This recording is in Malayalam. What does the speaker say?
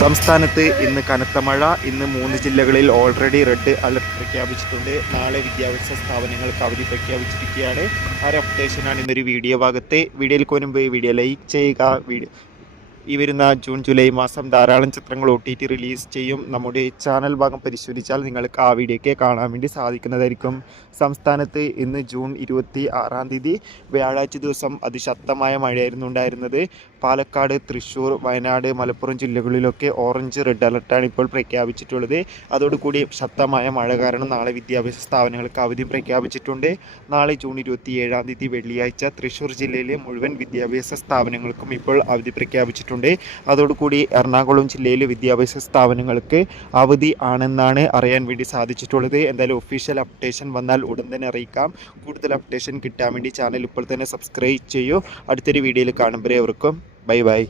സംസ്ഥാനത്ത് ഇന്ന് കനത്ത മഴ. ഇന്ന് 3 ജില്ലകളിൽ ഓൾറെഡി റെഡ് അലർട്ട് പ്രഖ്യാപിച്ചിട്ടുണ്ട്. നാളെ വിദ്യാഭ്യാസ സ്ഥാപനങ്ങൾക്ക് അവധി പ്രഖ്യാപിച്ചിരിക്കുകയാണ്. ആ ഒരു അപ്ഡേഷനാണ് ഇന്നൊരു വീഡിയോ ഭാഗത്ത്. വീഡിയോയിൽ മുൻപ് വീഡിയോ ലൈക്ക് ചെയ്യുക. ഈ വരുന്ന ജൂൺ ജൂലൈ മാസം ധാരാളം ചിത്രങ്ങൾ OTT റിലീസ് ചെയ്യും. നമ്മുടെ ചാനൽ ഭാഗം പരിശോധിച്ചാൽ നിങ്ങൾക്ക് ആ വീഡിയോയ്ക്ക് കാണാൻ വേണ്ടി സാധിക്കുന്നതായിരിക്കും. സംസ്ഥാനത്ത് ഇന്ന് ജൂൺ 26-ാം തീയതി വ്യാഴാഴ്ച ദിവസം അതിശക്തമായ മഴയായിരുന്നു ഉണ്ടായിരുന്നത്. പാലക്കാട്, തൃശ്ശൂർ, വയനാട്, മലപ്പുറം ജില്ലകളിലൊക്കെ ഓറഞ്ച് റെഡ് അലർട്ടാണ് ഇപ്പോൾ പ്രഖ്യാപിച്ചിട്ടുള്ളത്. അതോടുകൂടി ശക്തമായ മഴ കാരണം നാളെ വിദ്യാഭ്യാസ സ്ഥാപനങ്ങൾക്ക് അവധി പ്രഖ്യാപിച്ചിട്ടുണ്ട്. നാളെ ജൂൺ 27-ാം തീയതി വെള്ളിയാഴ്ച തൃശ്ശൂർ ജില്ലയിലെ മുഴുവൻ വിദ്യാഭ്യാസ സ്ഥാപനങ്ങൾക്കും ഇപ്പോൾ അവധി പ്രഖ്യാപിച്ചിട്ടുണ്ട്. അതോടുകൂടി എറണാകുളം ജില്ലയിലെ വിദ്യാഭ്യാസ സ്ഥാപനങ്ങൾക്ക് അവധി ആണെന്നാണ് അറിയാൻ വേണ്ടി സാധിച്ചിട്ടുള്ളത്. എന്തായാലും ഒഫീഷ്യൽ അപ്ഡേഷൻ വന്നാൽ ഉടൻ തന്നെ അറിയിക്കാം. കൂടുതൽ അപ്ഡേഷൻ കിട്ടാൻ വേണ്ടി ചാനൽ ഇപ്പോൾ തന്നെ സബ്സ്ക്രൈബ് ചെയ്യൂ. അടുത്തൊരു വീഡിയോയിൽ കാണുമ്പോഴേവർക്കും ബൈ ബൈ.